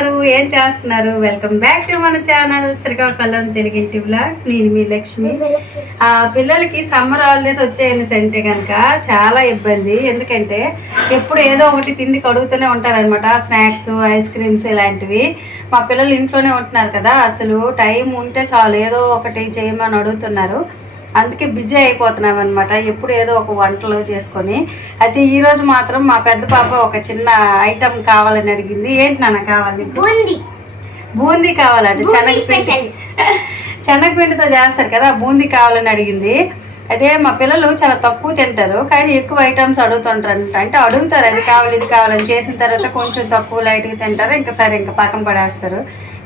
ఉన్నారు? ఏం చేస్తున్నారు? వెల్కమ్ బ్యాక్ టు మన ఛానల్ శ్రీకాకుళం తిరిగింటి బ్లాగ్స్ నేను మీ లక్ష్మి. ఆ పిల్లలకి సమ్మర్ హాలిడేస్ వచ్చాయని అంటే కనుక చాలా ఇబ్బంది. ఎందుకంటే ఎప్పుడు ఏదో ఒకటి తిండి కడుగుతూనే ఉంటారనమాట స్నాక్స్ ఐస్ క్రీమ్స్ ఇలాంటివి. మా పిల్లలు ఇంట్లోనే ఉంటున్నారు కదా. అసలు టైం ఉంటే చాలు. ఏదో ఒకటి చేయమని అడుగుతున్నారు. అందుకే బిజీ అయిపోతున్నాం అనమాట ఎప్పుడు ఏదో ఒక వంటలు చేసుకొని. అయితే ఈ రోజు మాత్రం మా పెద్ద పాప ఒక చిన్న ఐటమ్ కావాలని అడిగింది. ఏంటి నాన్న కావాలి? బూంది. బూందీ కావాలంటే. శనగపిండి. శనగపిండితో చేస్తారు కదా బూందీ కావాలని అడిగింది. అదే మా పిల్లలు చాలా తక్కువ తింటారు కానీ ఎక్కువ ఐటమ్స్ అడుగుతుంటారు అంటే అడుగుతారు అది కావాలి ఇది కావాలని చేసిన తర్వాత కొంచెం తక్కువ లైట్గా తింటారు ఇంకా సరే ఇంకా పక్కన పడేస్తారు.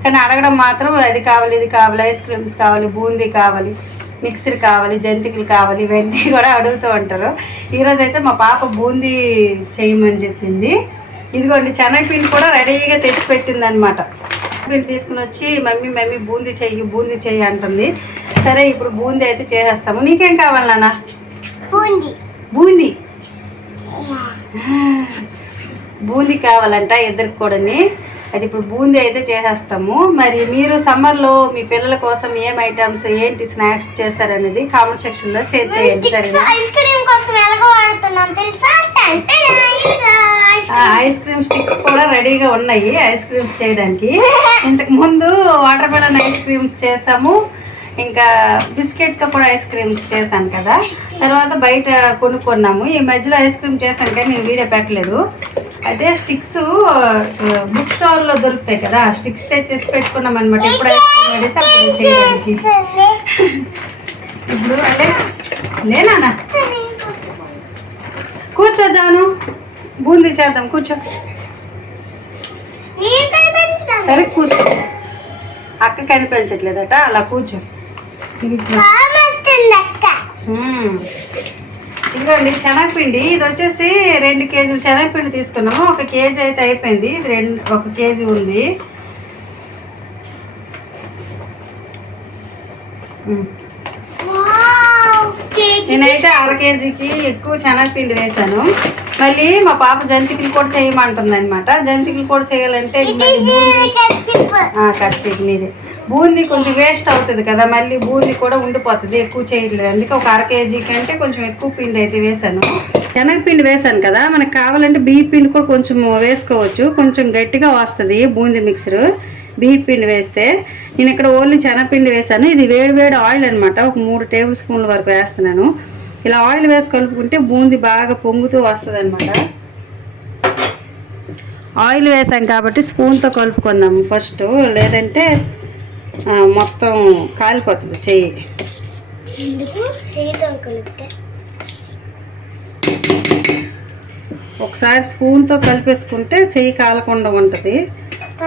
కానీ అడగడం మాత్రం అది కావాలి ఇది కావాలి ఐస్ క్రీమ్స్ కావాలి బూందీ కావాలి. మిక్సర్ కావాలి జంతికలు కావాలి ఇవన్నీ కూడా అడుగుతూ ఉంటారు. ఈరోజు అయితే మా పాప బూందీ చేయమని చెప్పింది. ఇదిగోండి శనగపిండి కూడా రెడీగా తెచ్చిపెట్టింది అనమాట పిండి తీసుకుని వచ్చి మమ్మీ మమ్మీ బూందీ చెయ్యి బూందీ చెయ్యి అంటుంది. సరే ఇప్పుడు బూందీ అయితే చేసేస్తాము. నీకేం కావాలి నాన్న? బూంది. బూందీ? బూందీ కావాలంట ఇద్దరికి కూడాని. అది ఇప్పుడు బూందీ అయితే చేసేస్తాము. మరి మీరు సమ్మర్లో మీ పిల్లల కోసం ఏం ఐటమ్స్ ఏంటి స్నాక్స్ చేస్తారనేది కామెంట్ సెక్షన్లో షేర్ చేయండి ఐస్ క్రీమ్ స్టిక్స్ కూడా రెడీగా ఉన్నాయి ఐస్ క్రీమ్స్ చేయడానికి. ఇంతకు ముందు వాటర్ మెలన్ ఐస్ క్రీమ్స్ చేసాము. ఇంకా బిస్కెట్తో కూడా ఐస్ క్రీమ్స్ చేశాను కదా. తర్వాత బయట కొనుక్కున్నాము. ఈ మధ్యలో ఐస్ క్రీమ్ చేశాను కానీ నేను వీడియో పెట్టలేదు. అదే స్టిక్స్ బుక్ స్టోర్లో దొరుకుతాయి కదా. స్టిక్స్ తెచ్చేసి పెట్టుకున్నాం అనమాట ఎప్పుడు ఐస్ క్రీమ్ అడిగితే అప్పుడు చేయడానికి. ఇప్పుడు అంటే లేనా కూర్చో జాను. బూందీ చేద్దాం. కూర్చో. సరే కూర్చో. అక్క కనిపించట్లేదట. అలా కూర్చో. ఇదిగోండి శనగపిండి. ఇది వచ్చేసి రెండు కేజీలు శనగపిండి తీసుకున్నాము. ఒక కేజీ అయితే అయిపోయింది. ఇది రెండు ఒక కేజీ ఉంది. నేనైతే అర కేజీకి ఎక్కువ శనగపిండి వేశాను. మళ్ళీ మా పాప జంతికలు కూడా చేయమంటుంది అనమాట జంతికలు కూడా చేయాలంటే చేయకు నీదే బూందీ కొంచెం వేస్ట్ అవుతుంది కదా మళ్ళీ బూందీ కూడా ఉండిపోతుంది ఎక్కువ చేయట్లేదు. అందుకే ఒక అర కేజీ కంటే కొంచెం ఎక్కువ పిండి అయితే వేసాను. శనగపిండి వేసాను కదా మనకు కావాలంటే బియ్య పిండి కూడా కొంచెం వేసుకోవచ్చు. కొంచెం గట్టిగా వస్తుంది బూందీ మిక్సర్. బియ్య పిండి వేస్తే నేను ఇక్కడ ఓన్లీ శనగపిండి వేసాను. ఇది వేడి వేడి ఆయిల్ అనమాట ఒక మూడు టేబుల్ స్పూన్ల వరకు వేస్తున్నాను. ఇలా ఆయిల్ వేసి కలుపుకుంటే బూందీ బాగా పొంగుతూ వస్తుంది అనమాట ఆయిల్ వేసాం కాబట్టి స్పూన్తో కలుపుకుందాము ఫస్ట్. లేదంటే మొత్తం కాలిపోతుంది చెయ్యి. ఒకసారి స్పూన్తో కలిపేసుకుంటే చెయ్యి కాలకుండా ఉంటుంది.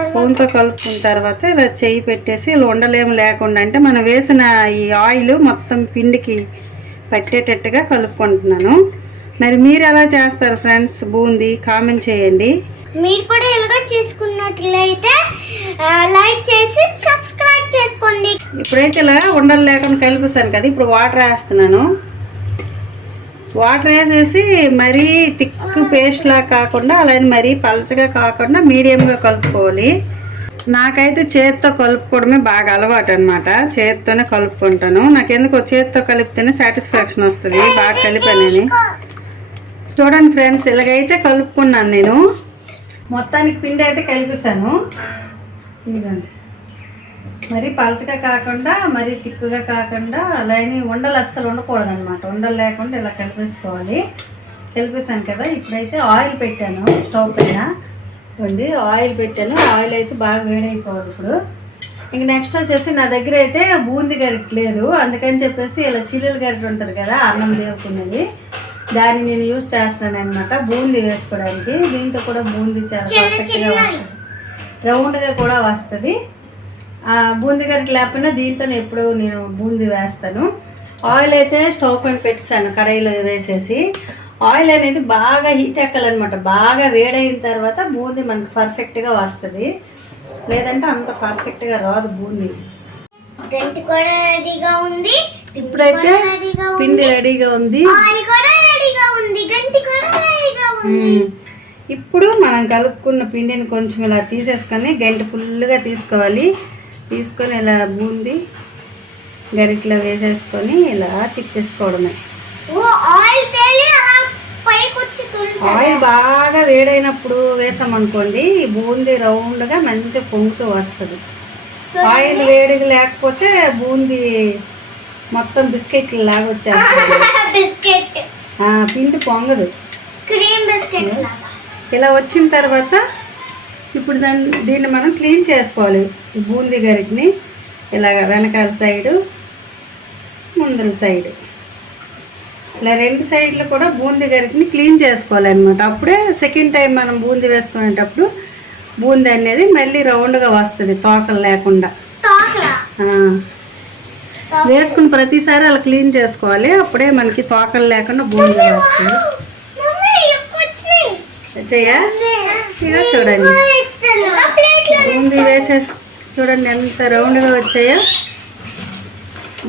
స్పూన్తో కలుపుకున్న తర్వాత ఇలా చెయ్యి పెట్టేసి ఇలా ఉండలేము లేకుండా అంటే మనం వేసిన ఈ ఆయిల్ మొత్తం పిండికి పట్టేటట్టుగా కలుపుకుంటున్నాను. మరి మీరు ఎలా చేస్తారు ఫ్రెండ్స్? బూందీ కామెంట్ చేయండి. మీరు కూడా ఇలాగ చేసుకున్నట్లయితే లైక్ చేసి సబ్స్క్రైబ్ చేసుకోండి. ఇప్పుడైతే ఇలా ఉండలు లేకుండా కలిపేసాను కదా ఇప్పుడు వాటర్ వేస్తున్నాను. వాటర్ వేసేసి మరీ థిక్ పేస్ట్లా కాకుండా అలానే మరీ పలచగా కాకుండా మీడియంగా కలుపుకోవాలి. నాకైతే చేత్తో కలుపుకోవడమే బాగా అలవాటు అనమాట చేత్తోనే కలుపుకుంటాను. నాకెందుకో చేత్తో కలిపితేనే సాటిస్ఫాక్షన్ వస్తుంది. బాగా కలిపానని చూడండి ఫ్రెండ్స్ ఇలాగైతే కలుపుకున్నాను నేను. మొత్తానికి పిండి అయితే కలిపిస్తాను ఇదండి మరి పలచగా కాకుండా మరి తిక్కుగా కాకుండా అలానే ఉండలు అస్సలు ఉండకూడదు అనమాట ఉండలు లేకుండా ఇలా కలిపేసుకోవాలి. కలిపేసాను కదా ఇప్పుడైతే ఆయిల్ పెట్టాను స్టవ్ పైన. ఇవ్వండి ఆయిల్ పెట్టాను. ఆయిల్ అయితే బాగా వేడైపోవాలి ఇప్పుడు. ఇంక నెక్స్ట్ వచ్చేసి నా దగ్గర అయితే బూందీ గరిట లేదు. అందుకని చెప్పేసి ఇలా చిల్లుల గరిట ఉంటుంది కదా అన్నం దేవుకున్నది. దాన్ని నేను యూస్ చేస్తున్నాను అనమాట బూందీ వేసుకోవడానికి. దీంతో కూడా బూందీ చాలా పర్ఫెక్ట్గా వస్తుంది. రౌండ్గా కూడా వస్తుంది. బూందీ గరిట లేకపోయినా దీంతో ఎప్పుడు నేను బూందీ వేస్తాను. ఆయిల్ అయితే స్టవ్ పైన పెట్టాను కడాయిలో వేసేసి. ఆయిల్ అనేది బాగా హీట్ ఎక్కాలన్నమాట. బాగా వేడైన తర్వాత బూందీ మనకు పర్ఫెక్ట్గా వస్తుంది. లేదంటే అంత పర్ఫెక్ట్గా రాదు బూందీ. రెడీగా ఉంది ఇప్పుడైతే పిండి రెడీగా ఉంది. ఇప్పుడు మనం కలుపుకున్న పిండిని కొంచెం ఇలా తీసేసుకొని గంట ఫుల్గా తీసుకోవాలి. తీసుకొని ఇలా బూంది గరిట్లో వేసేసుకొని ఇలా తిప్పేసుకోవడమే. ఆయిల్ బాగా వేడైనప్పుడు వేసామనుకోండి ఈ బూందీ రౌండ్గా మంచిగా పొంగుతూ వస్తుంది. ఆయిల్ వేడిగా లేకపోతే బూందీ మొత్తం బిస్కెట్లు లాగా వచ్చేస్తుంది. బిస్కెట్. పిండి పొంగదు. క్రీమ్ బిస్కెట్ ఇలా వచ్చిన తర్వాత ఇప్పుడు దాన్ని దీన్ని మనం క్లీన్ చేసుకోవాలి. ఈ బూందీ గరిటిని ఇలాగ వెనకాల సైడు ముందల సైడు. ఇలా రెండు సైడ్లు కూడా బూందీ గరిటిని క్లీన్ చేసుకోవాలి అనమాట అప్పుడే సెకండ్ టైం మనం బూందీ వేసుకునేటప్పుడు బూందీ అనేది మళ్ళీ రౌండ్గా వస్తుంది తోకలు లేకుండా. వేసుకున్న ప్రతిసారి అలా క్లీన్ చేసుకోవాలి. అప్పుడే మనకి తోకలు లేకుండా బూందీ వస్తుంది. చెయ్యా ఇదో చూడండి. బూందీ వేసేసి చూడండి ఎంత రౌండ్గా వచ్చాయో.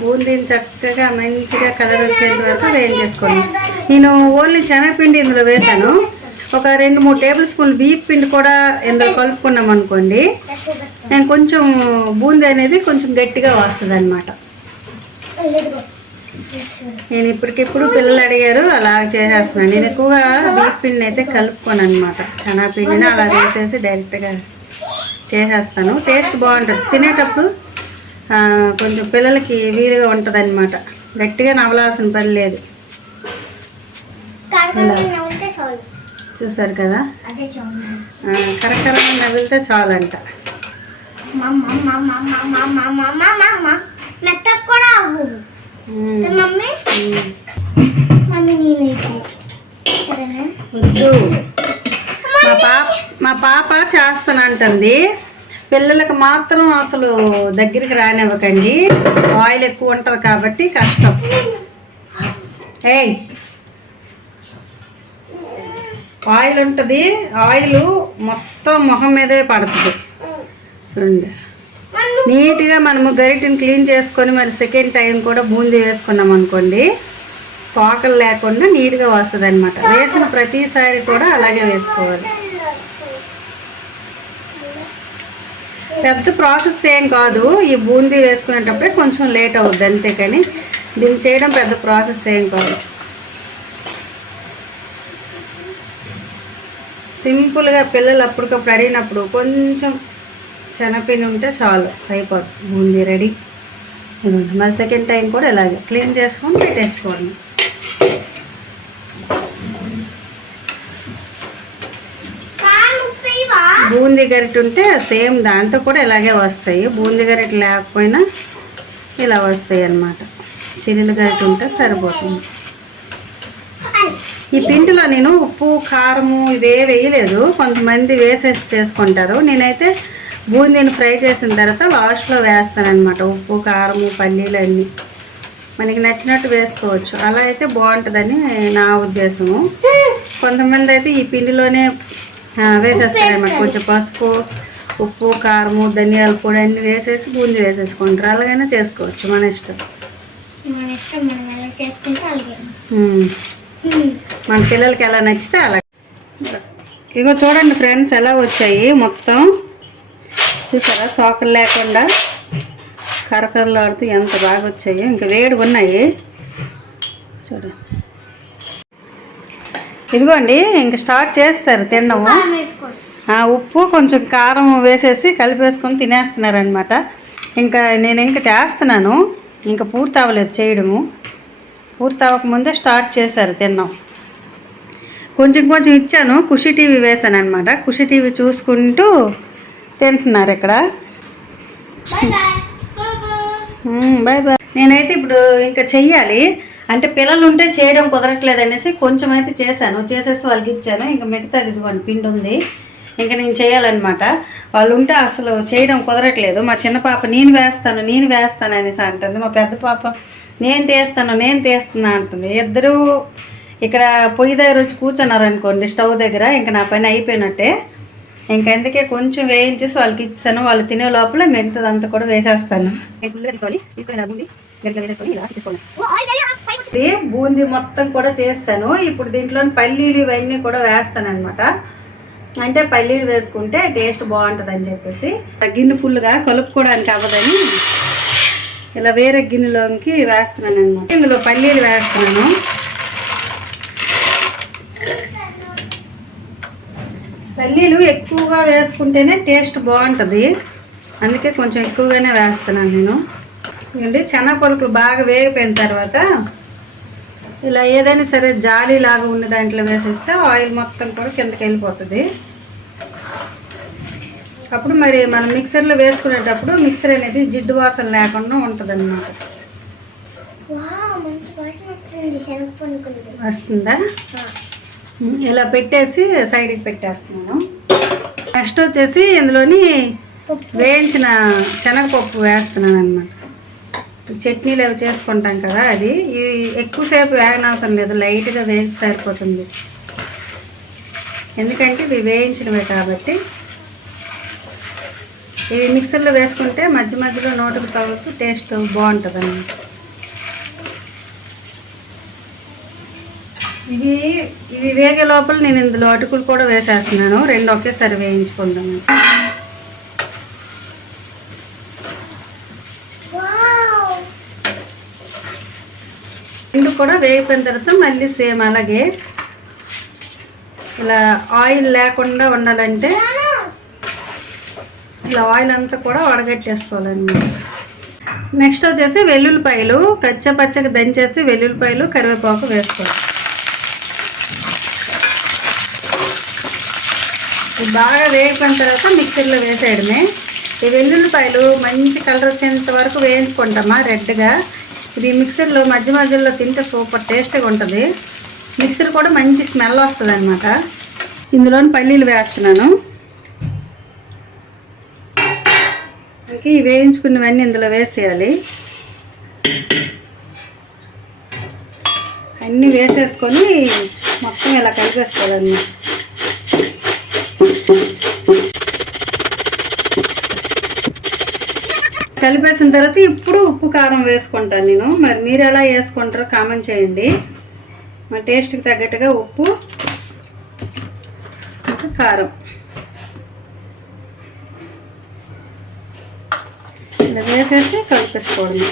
బూందీని చక్కగా మంచిగా కలర్ వచ్చేంత వరకు వేయించేసుకోండి. నేను ఓన్లీ శనగపిండి ఇందులో వేసాను. ఒక రెండు మూడు టేబుల్ స్పూన్ బియ్యం పిండి కూడా ఇందులో కలుపుకున్నాం అనుకోండి. నేను కొంచెం బూందీ అనేది కొంచెం గట్టిగా వస్తుంది అనమాట నేను ఇప్పటికిప్పుడు పిల్లలు అడిగారు అలా చేసేస్తున్నాను నేను ఎక్కువగా బియ్యం పిండిని అయితే కలుపుకోను అనమాట శనగపిండిని అలా వేసేసి డైరెక్ట్గా చేసేస్తాను టేస్ట్ బాగుంటుంది తినేటప్పుడు కొంచెం పిల్లలకి వీలుగా ఉంటుంది అనమాట గట్టిగా నవలాల్సిన పని లేదు చాలు చూసారు కదా చాలు కరకరంగా నవిలితే చాలంట మెత్తకు కూడా అవ్వు ఉమ్, మమ్మీ? ఉమ్. మమ్మీ నేనైతే సరేనా వద్దు. మా పాప మా పాప చేస్తానంటుంది. పిల్లలకు మాత్రం అసలు దగ్గరికి రానివ్వకండి. ఆయిల్ ఎక్కువ ఉంటుంది కాబట్టి కష్టం. ఏయ్! ఆయిల్ ఉంటుంది. ఆయిల్ మొత్తం మొహం మీదే పడుతుంది. చూడండి. నీట్గా మనము గరిటెని క్లీన్ చేసుకొని మరి సెకండ్ టైం కూడా బూందీ వేసుకున్నాం అనుకోండి పాకలు లేకుండా నీట్గా వస్తుంది అనమాట వేసిన ప్రతిసారి కూడా అలాగే వేసుకోవాలి. పెద్ద ప్రాసెస్ ఏం కాదు ఈ బూందీ వేసుకునేటప్పుడే కొంచెం లేట్ అవుద్ది అంతే కానీ దీన్ని చేయడం పెద్ద ప్రాసెస్ ఏం కాదు. సింపుల్గా పిల్లలు అప్పటికప్పుడు అడిగినప్పుడు కొంచెం శనగపిండి ఉంటే చాలు అయిపోతుంది బూందీ రెడీ. మళ్ళీ సెకండ్ టైం కూడా ఇలాగే. క్లీన్ చేసుకొని పెట్టేసుకోండి. బూందీ గరిటె ఉంటే సేమ్ దాంతో కూడా ఇలాగే వస్తాయి. బూందీ గరిటె లేకపోయినా ఇలా వస్తాయి అన్నమాట. చిల్లులు గరిటె ఉంటే సరిపోతుంది. ఈ పిండిలో నేను ఉప్పు కారము ఇవే వేయలేదు. కొంతమంది వేసేసి చేసుకుంటారు. నేనైతే బూందీని ఫ్రై చేసిన తర్వాత లాస్ట్లో వేస్తానన్నమాట. ఉప్పు కారము పల్లీలు అన్నీ. మనకి నచ్చినట్టు వేసుకోవచ్చు. అలా అయితే బాగుంటుందని నా ఉద్దేశము. కొంతమంది అయితే ఈ పిండిలోనే ఆ, వేసేస్తారన్నమాట. కొంచెం పసుపు ఉప్పు కారము ధనియాల పొడి అన్నీ వేసేసి బూందీ వేసేసుకుంటారు. అలాగైనా చేసుకోవచ్చు. మన ఇష్టం. మన పిల్లలకి ఎలా నచ్చితే అలా. ఇగో చూడండి ఫ్రెండ్స్ ఎలా వచ్చాయి మొత్తం. చూసారా? తోకలు లేకుండా కరకరలు ఆడుతూ ఎంత బాగా వచ్చాయి. ఇంకా వేడిగా ఉన్నాయి. చూడండి ఇదిగోండి ఇంక స్టార్ట్ చేస్తారు ఆ ఉప్పు కొంచెం కారం వేసేసి కలిపేసుకొని తినేస్తున్నారనమాట ఇంకా నేను ఇంకా చేస్తున్నాను. ఇంకా పూర్తి అవ్వలేదు చేయడము. పూర్తి అవ్వకముందే స్టార్ట్ చేశారు తిన్నాం కొంచెం కొంచెం ఇచ్చాను. ఖుషి టీవీ వేశాను అనమాట ఖుషి టీవీ చూసుకుంటూ తింటున్నారు ఇక్కడ. బాయ్ బాయ్ నేనైతే ఇప్పుడు ఇంకా చెయ్యాలి. అంటే పిల్లలు ఉంటే చేయడం కుదరట్లేదు అనేసి కొంచెం అయితే చేశాను. చేసేసి వాళ్ళకి ఇచ్చాను. ఇంకా మిగతాది ఇదిగోండి పిండి ఉంది. ఇంకా నేను చేయాలన్నమాట. వాళ్ళు ఉంటే అసలు చేయడం కుదరట్లేదు. మా చిన్న పాప నేను వేస్తాను నేను వేస్తాను అనేసి అంటుంది. మా పెద్ద పాప నేను తీస్తాను నేను తీస్తున్నా అంటుంది. ఇద్దరు ఇక్కడ పొయ్యి దగ్గర వచ్చి కూర్చున్నారు అనుకోండి స్టవ్ దగ్గర. ఇంకా నా పని అయిపోయినట్టే. ఇంకా అందుకే కొంచెం వేయించేసి వాళ్ళకి ఇచ్చాను. వాళ్ళు తినే లోపల మిగతాదంతా కూడా వేసేస్తాను. ఇది బూందీ మొత్తం కూడా చేస్తాను. ఇప్పుడు దీంట్లో పల్లీలు ఇవన్నీ కూడా వేస్తాను అనమాట అంటే పల్లీలు వేసుకుంటే టేస్ట్ బాగుంటుంది అని చెప్పేసి గిన్నె ఫుల్గా కలుపుకోవడానికి అవ్వదని ఇలా వేరే గిన్నెలోకి వేస్తున్నాను అనమాట ఇందులో పల్లీలు వేస్తున్నాను పల్లీలు ఎక్కువగా వేసుకుంటేనే టేస్ట్ బాగుంటుంది. అందుకే కొంచెం ఎక్కువగానే వేస్తున్నాను నేను. ఏంటి చెనా పలుకులు బాగా వేగిపోయిన తర్వాత ఇలా ఏదైనా సరే జాలి లాగా ఉన్న దాంట్లో వేసేస్తే ఆయిల్ మొత్తం కూడా కిందకి వెళ్ళిపోతుంది. అప్పుడు మరి మనం మిక్సర్లో వేసుకునేటప్పుడు మిక్సర్ అనేది జిడ్డు వాసన లేకుండా ఉంటుంది అనమాట వస్తుంది. ఇలా పెట్టేసి సైడ్కి పెట్టేస్తున్నాను. నెక్స్ట్ వచ్చేసి ఇందులోని వేయించిన శనగపప్పు వేస్తున్నాను అనమాట చట్నీలు అవి చేసుకుంటాం కదా అది. ఇది ఎక్కువసేపు వేగనవసరం లేదు లైట్గా వేసి సరిపోతుంది. ఎందుకంటే ఇవి వేయించినవే కాబట్టి. ఇవి మిక్సర్లో వేసుకుంటే మధ్య మధ్యలో నోటుకు తగులుతూ టేస్ట్ బాగుంటుంది అన్నమాట ఇవి ఇవి వేగే లోపల నేను ఇందులో అటుకులు కూడా వేసేస్తున్నాను. రెండు ఒకేసారి వేయించుకుంటాను రెండు కూడా వేగిపోయిన తర్వాత మళ్ళీ సేమ్ అలాగే ఇలా ఆయిల్ లేకుండా ఉండాలంటే ఇలా ఆయిల్ అంతా కూడా వడగట్టేసుకోవాలన్నమాట నెక్స్ట్ వచ్చేసి వెల్లుల్లిపాయలు కచ్చా పచ్చగా దంచేసి వెల్లుల్లిపాయలు కరివేపాకు వేసుకోవాలి. బాగా వేగిపోయిన తర్వాత మిక్సీలో వేసేయడమే. ఈ వెల్లుల్లిపాయలు మంచి కలర్ వచ్చేంత వరకు వేయించుకుంటామా రెడ్గా. ఇది మిక్సర్లో మధ్య మధ్యలో తింటే సూపర్ టేస్ట్గా ఉంటుంది. మిక్సర్ కూడా మంచి స్మెల్ వస్తుంది అనమాట ఇందులోని పల్లీలు వేస్తున్నాను. ఇంక ఈ వేయించుకున్నవన్నీ ఇందులో వేసేయాలి. అన్నీ వేసేసుకొని మొత్తం ఇలా కలిపేసుకోవాలన్నమాట. కలిపేసిన తర్వాత ఇప్పుడు ఉప్పు కారం వేసుకుంటాను నేను. మరి మీరు ఎలా వేసుకుంటారో కామెంట్ చేయండి. మా టేస్ట్కి తగ్గట్టుగా ఉప్పు ఇంకా కారం. ఇలా వేసేసి కలిపేసుకోవడమే.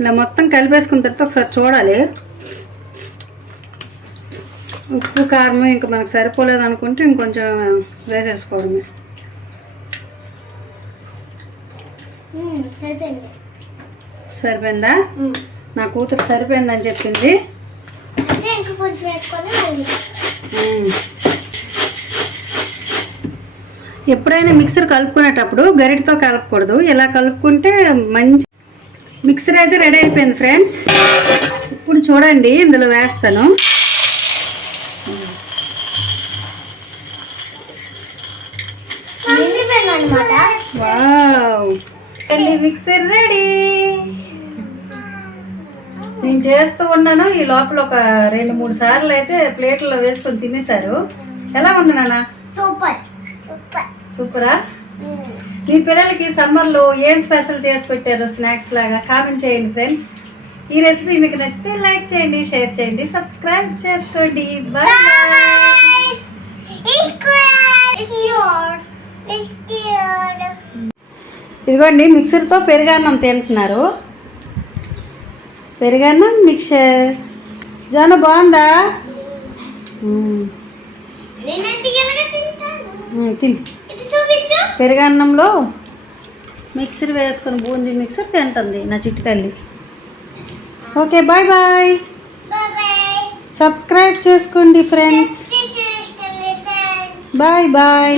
ఇలా మొత్తం కలిపేసుకున్న తర్వాత ఒకసారి చూడాలి. ఉప్పు కారం ఇంకా మనకు సరిపోలేదు అనుకుంటే ఇంకొంచెం వేసేసుకోవడమే. సరిపోయింది. నా కూతురు సరిపోయిందని చెప్పింది. ఎప్పుడైనా మిక్సర్ కలుపుకునేటప్పుడు గరిటతో కలపకూడదు. ఇలా కలుపుకుంటే మంచి మిక్సర్ అయితే రెడీ అయిపోయింది ఫ్రెండ్స్. ఇప్పుడు చూడండి ఇందులో వేస్తాను నిండిపోయింది అనమాట వావ్. Mixer ready. నేను చేస్తూ ఉన్నాను ఈ లోపల ఒక రెండు మూడు సార్లు అయితే ప్లేట్లో వేసుకొని తినేశారు. ఎలా ఉంది నాన్న? సూపర్. సూపర్. మీ పిల్లలకి సమ్మర్లో ఏం స్పెషల్ చేసి పెట్టారు స్నాక్స్ లాగా? కామెంట్ చేయండి ఫ్రెండ్స్. ఈ రెసిపీ మీకు నచ్చితే లైక్ చేయండి షేర్ చేయండి సబ్స్క్రైబ్ చేసుకోండి. బాయ్. ఇదిగోండి మిక్సర్తో పెరుగన్నం తింటున్నారు. పెరుగన్నం మిక్సర్. జాన బాగుందా? తిను. పెరుగన్నంలో మిక్సర్ వేసుకొని బూందీ మిక్సర్ తింటుంది నా చిట్టి తల్లి. Okay bye bye. సబ్స్క్రైబ్ చేసుకోండి ఫ్రెండ్స్. Bye bye.